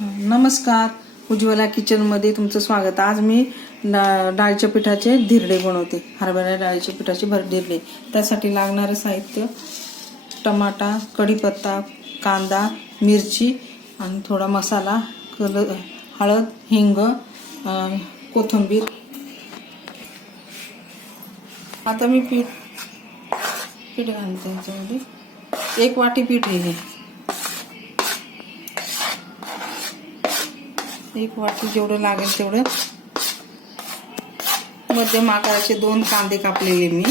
नमस्कार. उज्ज्वला किचनमध्ये तुमचं स्वागत. आज मी डा- डाळीच्या पिठाचे धिरडे बनवते. हरभरा डाळीच्या पिठाचे भर धिरडे. त्यासाठी लागणारं साहित्य टमाटा कढीपत्ता कांदा मिरची आणि थोडा मसाला कल हळद हिंग कोथिंबीर. आता मी पीठ पीठ घालते याच्यामध्ये. एक वाटी पीठ आहे हे. एक वाटी जेवढं लागेल तेवढं. मध्यम आकाराचे दोन कांदे कापलेले मी.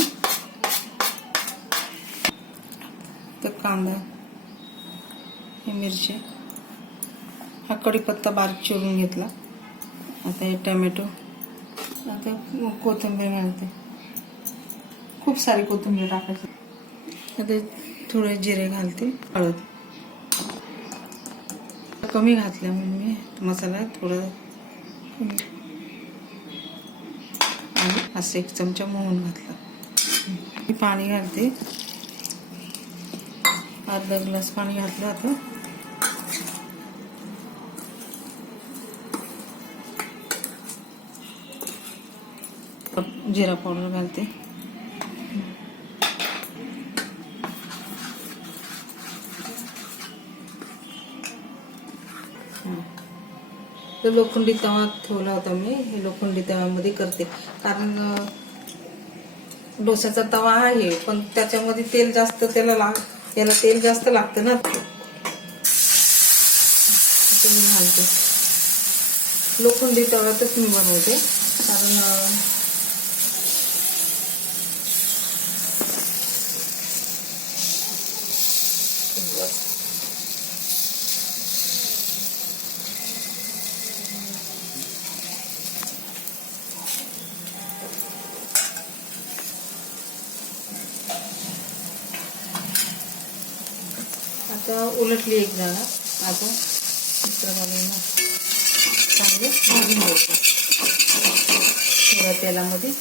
तर कांदा हे मिरची हा कढीपत्ता बारीक चिरून घेतला. आता हे टमॅटो आता कोथिंबीर घालते. खूप सारी कोथिंबीर टाकायची. आता थोडे जिरे घालते हळद. कमी घातल्या म्हणून मी मसाला थोडं आणि असं एक चमचा मोहून घातला. मी पाणी घालते. अर्धा ग्लास पाणी घातलं आता. जिरा पावडर घालते. तर लोखंडी तवा ठेवला होता मी. हे लोखंडी तव्यामध्ये करते. कारण डोश्याचा तवा आहे पण त्याच्यामध्ये तेल जास्त त्याला लाग त्याला तेल जास्त लागतं ना. ते मी घालते. लोखंडी तव्यातच मी बनवते. कारण आता उलटली एक जागा आता दुसऱ्या चांगलं भाजून घ्यायचं. थोड्या तेलामध्ये.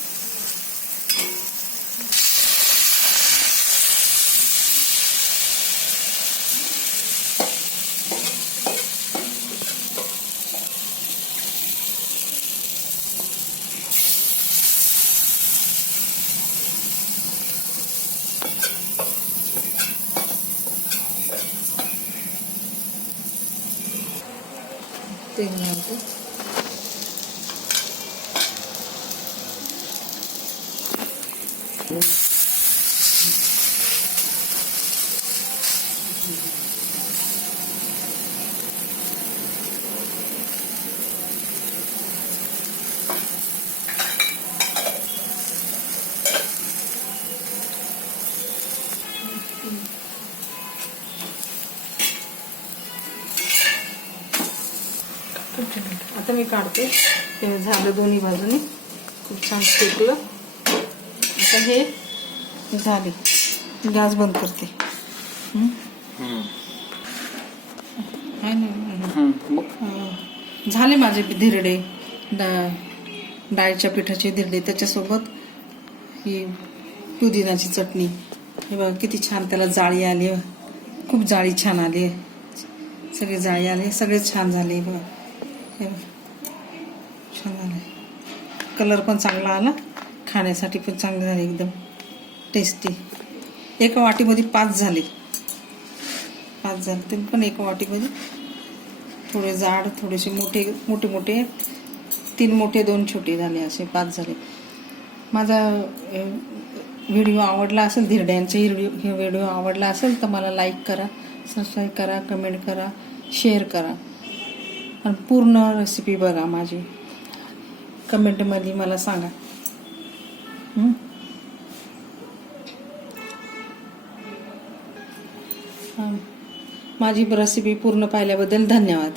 pimenta. Hum. तेल घालते आता मी काढते. ते झालं दोन्ही बाजूनी. खूप छान शेकलं आता हे झाले. गॅस बंद करते. झाले माझे धिरडे. डा डाळीच्या पिठाचे धिरडे. त्याच्यासोबत ही पुदिनाची चटणी. हे बघा किती छान त्याला जाळी आली. खूप जाळी छान आली. सगळे जाळी आले. सगळे छान झाले. बघा. हे छान आलं कलर पण चांगला आला. खाण्यासाठी पण चांगलं झाले एकदम. टेस्टी एका वाटीमध्ये पाच झाले. पाच झाले. ते पण एका वाटीमध्ये थोडे जाड थोडेसे मोठे मोठे मोठे तीन मोठे दोन छोटे झाले असे पाच झाले. माझा व्हिडिओ आवडला असेल धिरड्यांचा व्हिडिओ हे व्हिडिओ आवडला असेल तर मला लाईक करा सबस्क्राईब करा कमेंट करा शेअर करा. आणि पूर्ण रेसिपी बघा माझी. कमेंटमध्ये मला सांगा. माझी रेसिपी पूर्ण पाहिल्याबद्दल धन्यवाद.